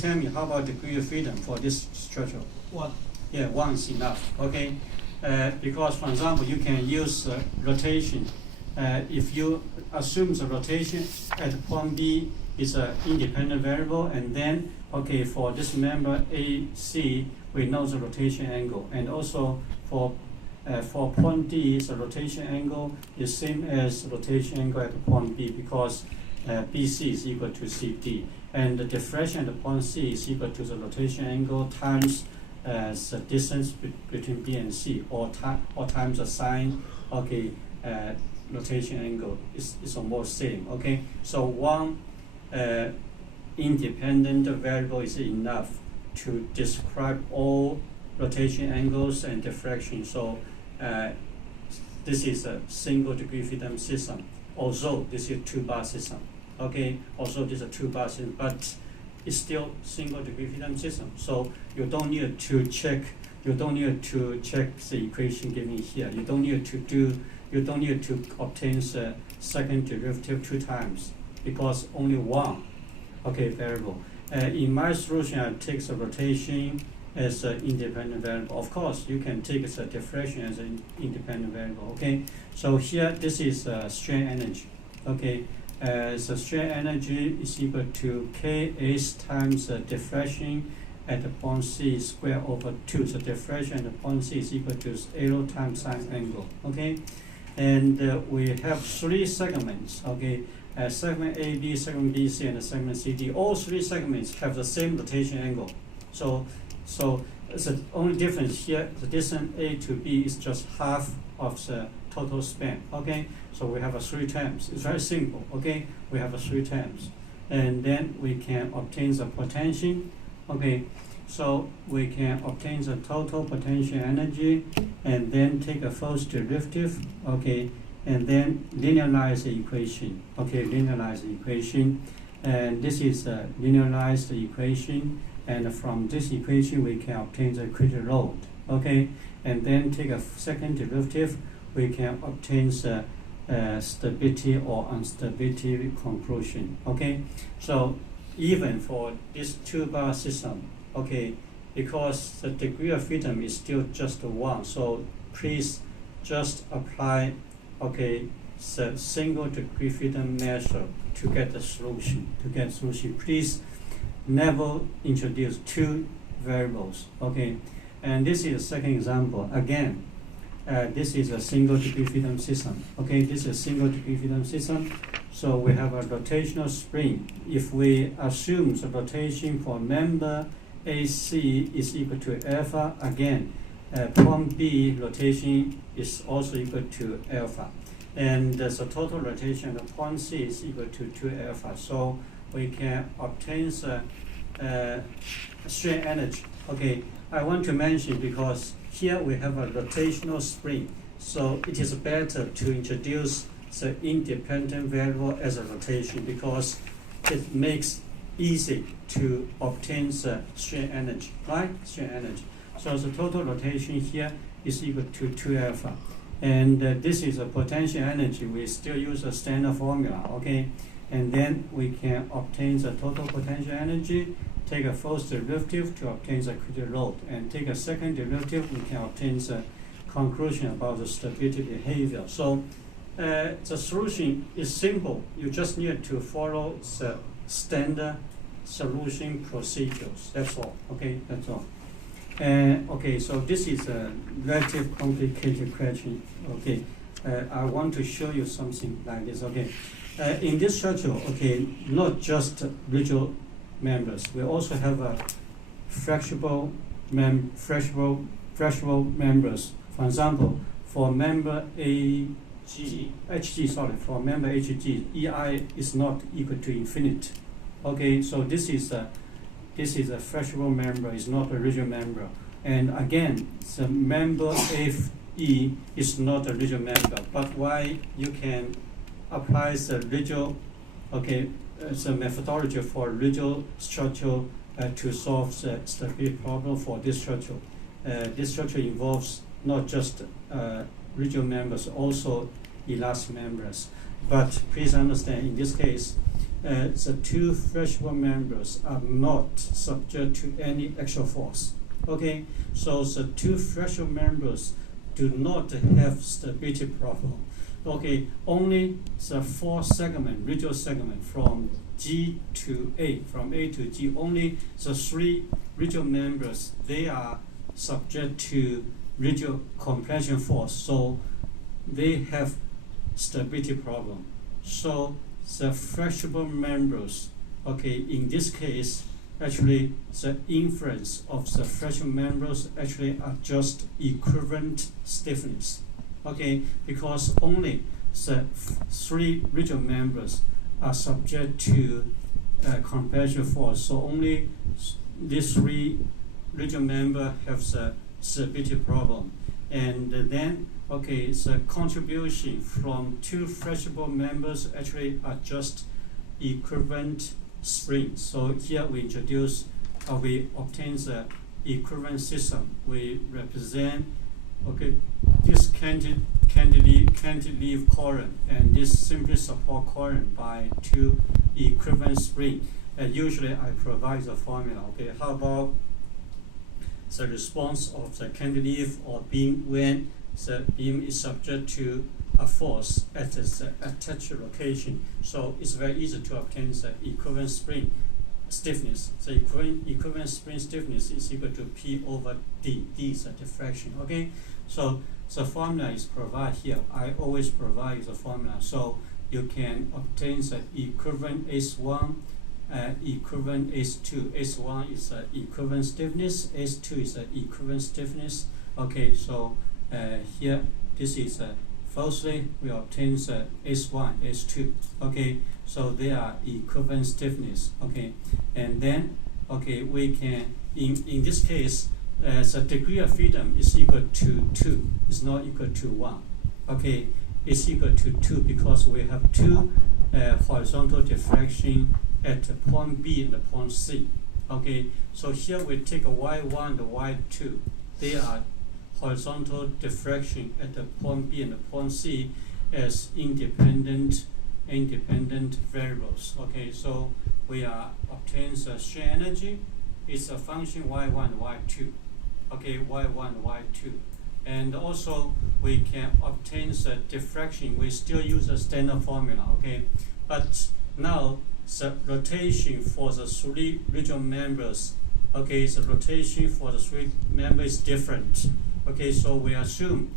tell me how about degree of freedom for this structure? 1. Yeah, 1 is enough. Okay, because for example, you can use rotation. If you assume the rotation at point B is an independent variable, and then okay, for this member AC, we know the rotation angle, and also for point D, the rotation angle is same as rotation angle at point B, because BC is equal to CD, and the diffraction at point C is equal to the rotation angle times the distance between B and C, or times the sine. Okay, rotation angle is almost same. Okay, so 1 independent variable is enough to describe all rotation angles and diffraction. So this is a single degree freedom system, although this is a 2-bar system. Okay, also this is a 2-bar system, but it's still single degree freedom system. So you don't need to check. You don't need to check the equation given here. You don't need to obtain the second derivative 2 times, because only 1 variable. In my solution, I take the rotation as an independent variable. Of course, you can take the diffraction as an independent variable. Okay, so here this is strain energy. Okay, the strain energy is equal to Ks times the diffraction at the point C square over 2. So diffraction at the point C is equal to arrow times sine angle. Okay, and we have 3 segments. Okay, segment AB, segment BC, and segment CD. All 3 segments have the same rotation angle. So the only difference here, the distance A to B is just half of the total span. Okay, so we have 3 terms. It's very simple. Okay, we have 3 terms, and then we can obtain the potential. Okay, so we can obtain the total potential energy, and then take a first derivative. Okay, and then linearize the equation. Okay, linearize the equation, and this is a linearized equation. And from this equation, we can obtain the critical load. Okay, and then take a second derivative, we can obtain the stability or instability conclusion. Okay, so even for this 2-bar system, okay, because the degree of freedom is still just 1, so please just apply, okay, the single degree freedom measure to get the solution. Please never introduce 2 variables. Okay, and this is a second example. Again, this is a single degree freedom system. Okay, this is a single degree freedom system. So we have a rotational spring. If we assume the rotation for member AC is equal to alpha, again, point B rotation is also equal to alpha, and the total rotation of point C is equal to 2 alpha. So we can obtain the strain energy. Okay, I want to mention, because here we have a rotational spring, so it is better to introduce the independent variable as a rotation, because it makes easy to obtain the strain energy, right? Strain energy. So the total rotation here is equal to 2 alpha, and this is a potential energy. We still use a standard formula. Okay, and then we can obtain the total potential energy, take a first derivative to obtain the critical load, and take a second derivative, we can obtain the conclusion about the stability behavior. So the solution is simple. You just need to follow the standard solution procedures. That's all. Okay, that's all. Okay, so this is a relatively complicated question. Okay, I want to show you something like this. Okay. In this structure, okay, not just rigid members, we also have a flexible members. For example, for member for member HG, EI is not equal to infinite. Okay, so this is a flexible member, is not a rigid member. And again, the member FE is not a rigid member, but why you can apply the rigid, okay, the methodology for rigid structure to solve the stability problem for this structure. This structure involves not just rigid members, also elastic members. But please understand, in this case, the two flexible members are not subject to any axial force. Okay, so the two flexible members do not have stability problem. Okay, only the four segment, radial segment from G to A, from A to G, only the three radial members, they are subject to radial compression force, so they have stability problem. So the flexible members, okay, in this case, actually the influence of the flexible members actually are just equivalent stiffness. Okay, because only the three radial members are subject to compression force, so only these three radial members have the stability problem. And then, okay, the contribution from two flexible members actually are just equivalent springs. So here we introduce, we obtain the equivalent system. We represent, okay, this cantilever column and this simply support column by two equivalent springs. Usually I provide the formula. Okay, how about the response of the cantilever or beam when the beam is subject to a force at the attached location? So it's very easy to obtain the equivalent spring stiffness. The equivalent spring stiffness is equal to P over D. D is the diffraction. Okay, so the formula is provided here. I always provide the formula, so you can obtain the equivalent S1, equivalent S2. S1 is the equivalent stiffness, S2 is the equivalent stiffness. Okay, so here this is firstly we obtain the S1, S2. Okay, so they are equivalent stiffness. Okay, and then okay we can in this case the degree of freedom is equal to 2. It's not equal to 1. Okay, it's equal to 2 because we have two horizontal diffraction at point B and point C. Okay, so here we take a Y1 and Y2. They are horizontal diffraction at the point B and the point C as independent variables. Okay, so we are obtain the shear energy. It's a function Y1 and Y2. Okay, Y1 and Y2. And also we can obtain the diffraction. We still use the standard formula. Okay, but now the rotation for the three radial members, okay, the rotation for the three members is different. Okay, so we assume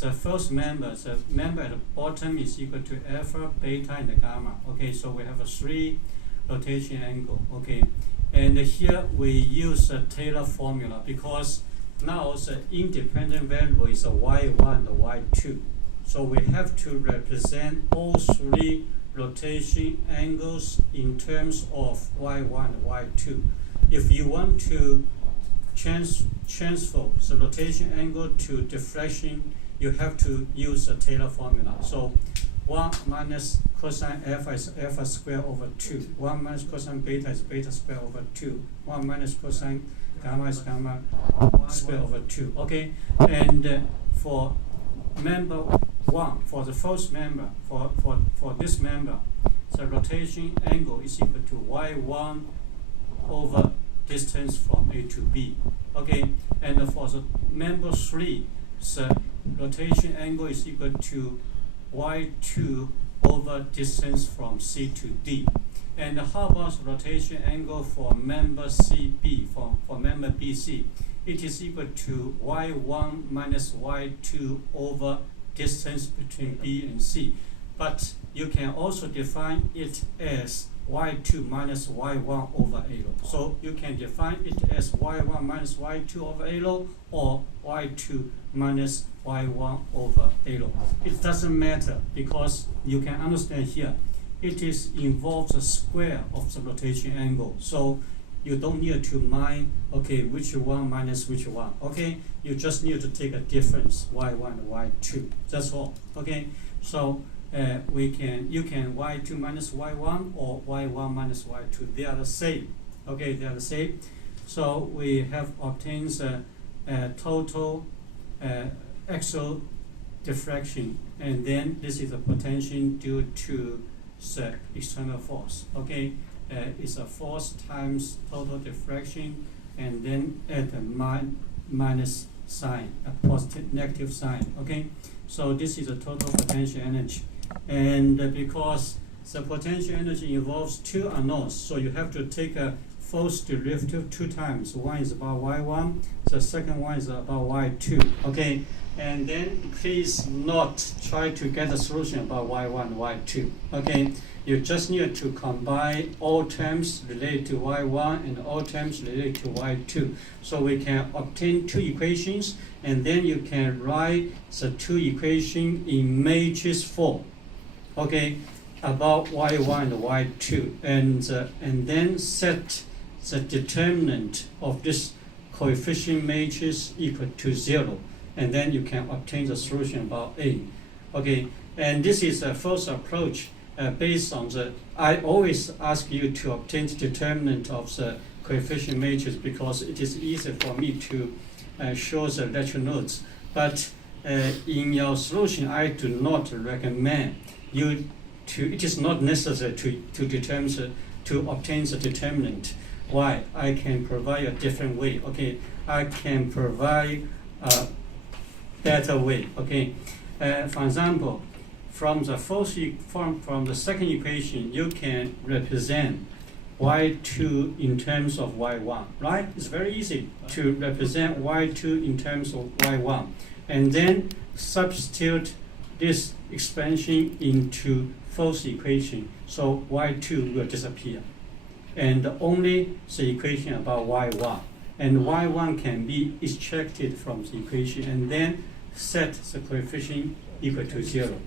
the first member, the member at the bottom is equal to alpha, beta, and gamma. Okay, so we have a 3 rotation angle. Okay, and here we use the Taylor formula because now the independent variable is a Y1 and Y2. So we have to represent all three rotation angles in terms of Y1 and Y2. If you want to transfer the rotation angle to deflection, you have to use the Taylor formula. So 1 minus cosine alpha is alpha squared over 2. 1 minus cosine beta is beta squared over 2. 1 minus cosine gamma is gamma squared over 2. Okay, and for member 1, for the first member, for this member, the rotation angle is equal to Y1 over distance from A to B. Okay, and for the member 3, the rotation angle is equal to Y2 over distance from C to D. And how about the rotation angle for member CB, for member BC? It is equal to Y1 minus Y2 over distance between B and C. But you can also define it as Y2 minus Y1 over A low. So you can define it as Y1 minus Y2 over A low or Y2 minus Y1 over A low. It doesn't matter because you can understand here, it is involves the square of the rotation angle. So you don't need to mind, okay, which one minus which one. Okay, you just need to take a difference, Y1 and Y2. That's all. Okay, so you can Y2 minus Y1 or Y1 minus Y2. They are the same. Okay, they are the same. So we have obtained the total axial diffraction, and then this is the potential due to the external force. Okay, it's a force times total deflection, and then add a minus sign, a positive negative sign. Okay, so this is the total potential energy, and because the potential energy involves two unknowns, so you have to take a first derivative two times. One is about y1, the second one is about y2. Okay, and then please not try to get a solution about y1, y2. Okay, you just need to combine all terms related to y1 and all terms related to y2. So we can obtain two equations, and then you can write the two equations in matrix form. Okay, about y1 and y2, and then set the determinant of this coefficient matrix equal to 0, and then you can obtain the solution about A. Okay, and this is the first approach based on I always ask you to obtain the determinant of the coefficient matrix because it is easy for me to show the lecture notes. But in your solution, I do not recommend you it is not necessary to obtain the determinant. Why? I can provide a different way. Okay, I can provide a better way. Okay, for example, from the second equation, you can represent y2 in terms of y1. Right? It's very easy to represent y2 in terms of y1, and then substitute this expansion into first equation, so y2 will disappear, and only the equation about y1, and y1 can be extracted from the equation, and then set the coefficient equal to 0.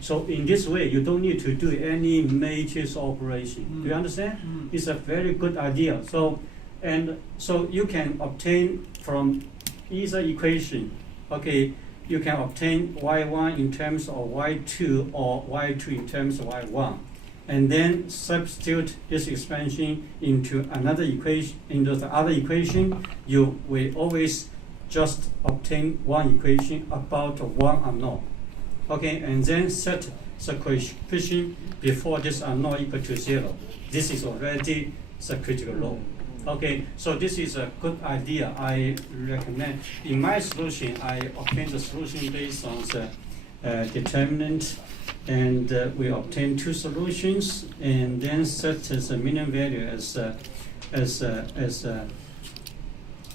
So in this way, you don't need to do any matrix operation. Do you understand? It's a very good idea. So you can obtain from either equation. Okay, you can obtain y1 in terms of y2 or y2 in terms of y1, and then substitute this expansion into another equation. Into the other equation, you will always just obtain one equation about one unknown. Okay, and then set the coefficient before this unknown equal to 0. This is already the critical law. Okay, so this is a good idea. I recommend. In my solution, I obtain the solution based on the determinant, and we obtain two solutions, and then set the minimum value as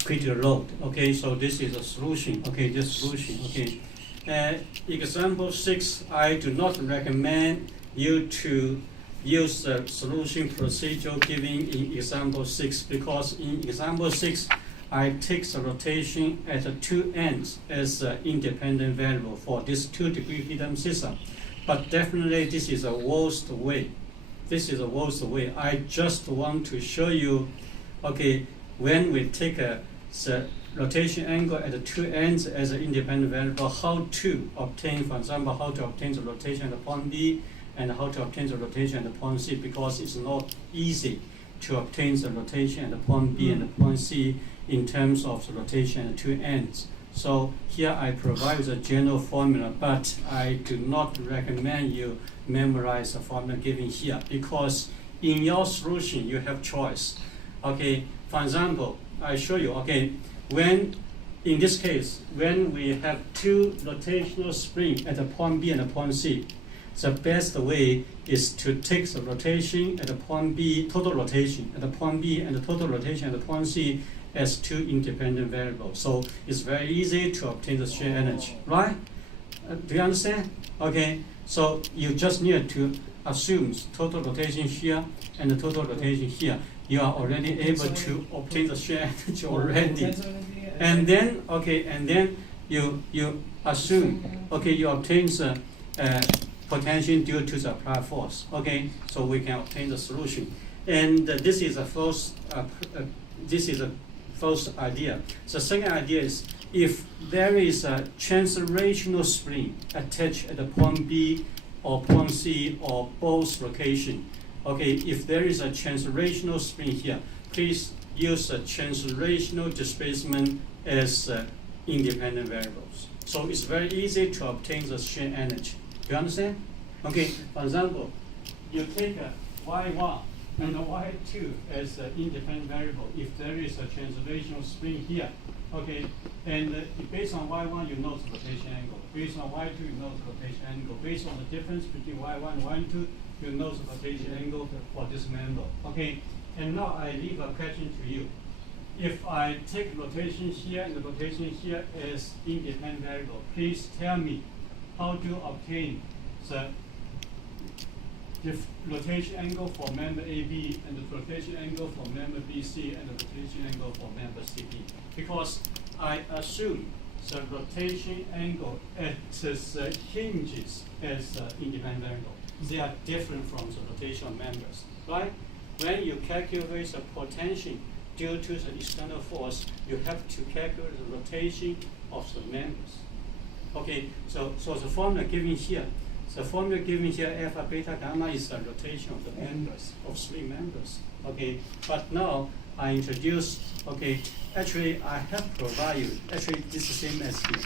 critical load. Okay, so this is a solution. Okay, this solution. Okay, example 6. I do not recommend you to use the solution procedure given in example 6 because in example 6, I take the rotation at the two ends as an independent variable for this 2-degree freedom system. But definitely this is a worst way. This is a worst way. I just want to show you, okay, when we take the rotation angle at the two ends as an independent variable, how to obtain, for example, how to obtain the rotation at the point B and how to obtain the rotation at the point C, because it's not easy to obtain the rotation at the point B and the point C in terms of the rotation at the two ends. So here I provide the general formula, but I do not recommend you memorize the formula given here because in your solution you have choice. Okay, for example, I show you, okay, when in this case, when we have two rotational springs at the point B and the point C, the best way is to take the rotation at the point B, total rotation at the point B and the total rotation at the point C as two independent variables. So it's very easy to obtain the shear energy, right? Do you understand? Okay, so you just need to assume total rotation here and the total rotation here. You are already able to obtain the shear energy already. And then, okay, and then you assume, okay, you obtain the potential due to the applied force. Okay, so we can obtain the solution. And this is a first idea. The second idea is if there is a translational spring attached at the point B or point C or both location. Okay, if there is a translational spring here, please use the translational displacement as independent variables. So it's very easy to obtain the shear energy. Do you understand? Okay, for example, you take a y1 and a y2 as an independent variable. If there is a translational spring here, okay, and based on y1 you know the rotation angle. Based on y2 you know the rotation angle. Based on the difference between y1 and y2 you know the rotation angle for this member. Okay, and now I leave a question to you. If I take rotation here and the rotation here as independent variable, please tell me how to obtain the rotation angle for member AB and the rotation angle for member BC and the rotation angle for member CD. Because I assume the rotation angle at the hinges as independent variable. They are different from the rotation members, right? When you calculate the potential due to the external force, you have to calculate the rotation of the members. Okay, so the formula given here, alpha, beta, gamma is the rotation of the members, of three members. Okay, but now I introduce, okay, actually I have provided, actually this is the same as here.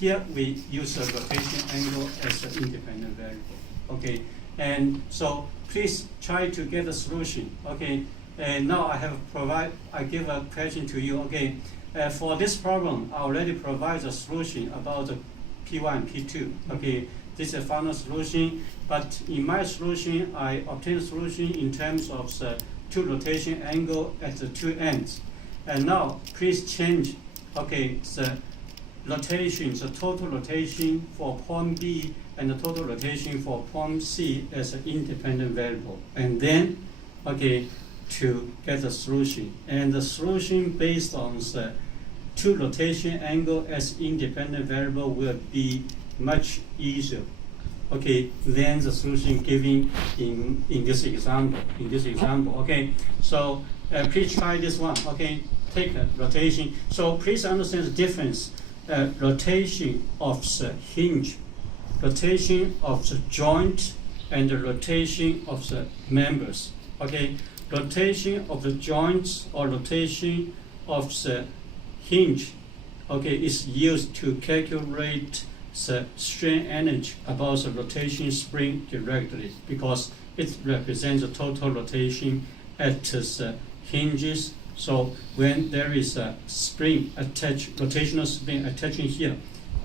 Here we use the rotation angle as an independent variable. Okay, and so please try to get a solution. Okay, and now I give a question to you. Okay, for this problem, I already provide a solution about the P1 and P2. Okay, this is a final solution, but in my solution, I obtain a solution in terms of the two rotation angle at the two ends. And now, please change, okay, the rotation, the total rotation for point B and the total rotation for point C as an independent variable. And then, okay, to get the solution. And the solution based on the two rotation angle as independent variable will be much easier, okay, than the solution given in this example. Okay, so please try this one. Okay, take a rotation. So please understand the difference. Rotation of the hinge, rotation of the joint, and the rotation of the members. Okay, rotation of the joints or rotation of the hinge, okay, is used to calculate the strain energy about the rotation spring directly, because it represents the total rotation at the hinges. So when there is a spring attached, rotational spring attaching here,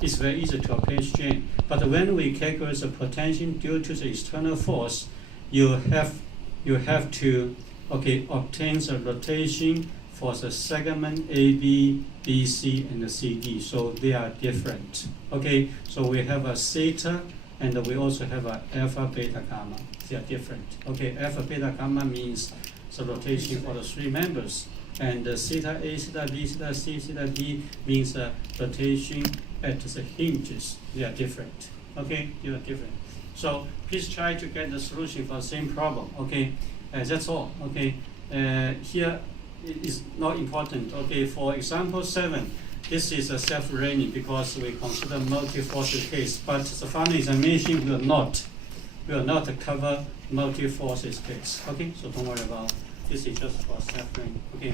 it's very easy to obtain strain. But when we calculate the potential due to the external force, you have to, okay, obtain the rotation for the segment AB, BC, and the CD. So they are different. Okay, so we have a theta, and we also have a alpha, beta, gamma. They are different. Okay, alpha, beta, gamma means the rotation for the three members, and theta A, theta B, theta C, theta D means the rotation at the hinges. They are different. Okay, they are different. So please try to get the solution for the same problem. Okay, that's all. Okay, here it is not important. Okay, for example 7, this is a self-learning because we consider multi-forces case, but the final examination will not cover multi-forces case. Okay, so don't worry about. This is just for self-learning. Okay,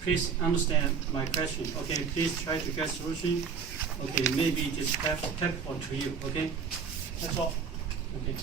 please understand my question. Okay, please try to get solution. Okay, maybe just helpful to you. Okay, that's all. Okay.